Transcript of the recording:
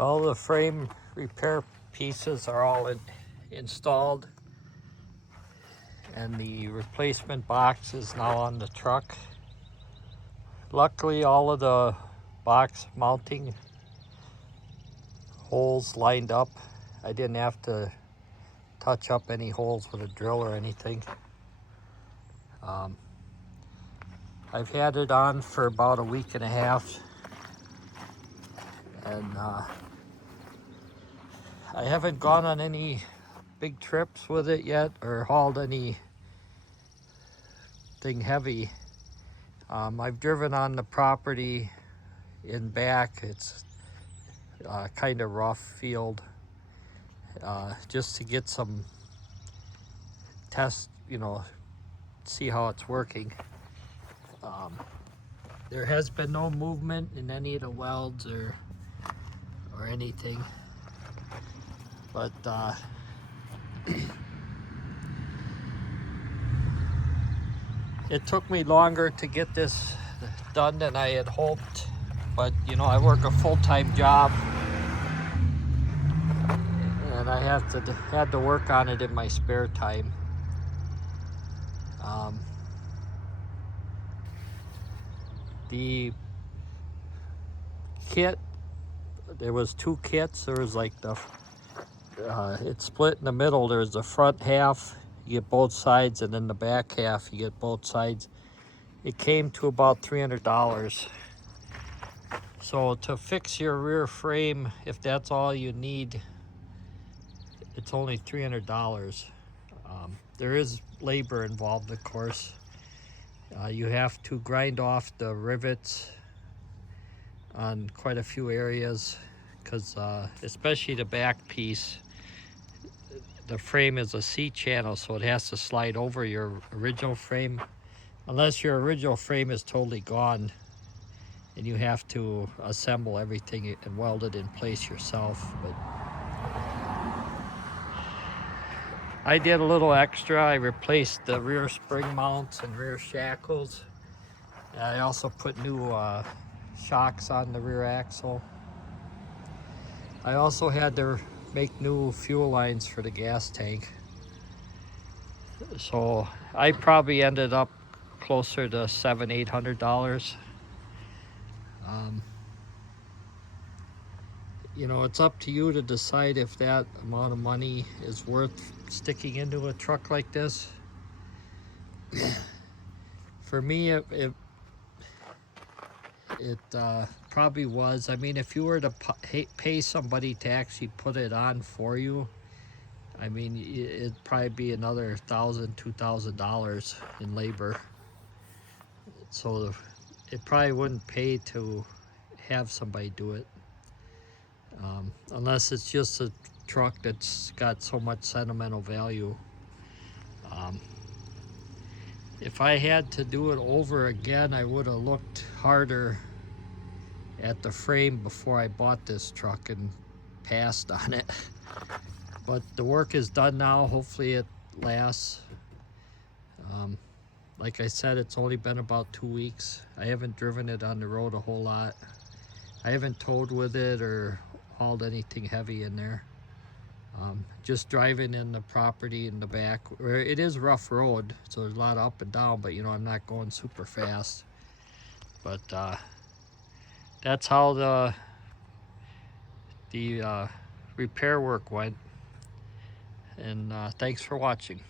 Well, the frame repair pieces are all installed, and the replacement box is now on the truck. Luckily, all of the box mounting holes lined up. I didn't have to touch up any holes with a drill or anything. I've had it on for about a week and a half, and I haven't gone on any big trips with it yet or hauled anything heavy. I've driven on the property in back. It's kind of rough field, just to get some test, see how it's working. There has been no movement in any of the welds or anything, but it took me longer to get this done than I had hoped. But I work a full-time job, and I had to work on it in my spare time. The kit, there was two kits. There was like it's split in the middle. There's the front half, you get both sides, and then the back half, you get both sides. It came to about $300. So to fix your rear frame, if that's all you need, it's only $300. There is labor involved, of course. You have to grind off the rivets on quite a few areas, because especially the back piece, the frame is a C-channel, so it has to slide over your original frame, unless your original frame is totally gone and you have to assemble everything and weld it in place yourself. But I did a little extra. I replaced the rear spring mounts and rear shackles. I also put new shocks on the rear axle. I also had to make new fuel lines for the gas tank. So I probably ended up closer to $700–800. It's up to you to decide if that amount of money is worth sticking into a truck like this. For me, it probably was. I mean, if you were to pay somebody to actually put it on for you, I mean, it'd probably be another $1,000–2,000 in labor. So it probably wouldn't pay to have somebody do it, unless it's just a truck that's got so much sentimental value. If I had to do it over again, I would have looked harder at the frame before I bought this truck and passed on it. But the work is done now. Hopefully it lasts. Like I said, it's only been about 2 weeks. I haven't driven it on the road a whole lot. I haven't towed with it or hauled anything heavy in there. Just driving in the property in the back, where it is rough road, so there's a lot of up and down, but I'm not going super fast. But that's how the repair work went. And thanks for watching.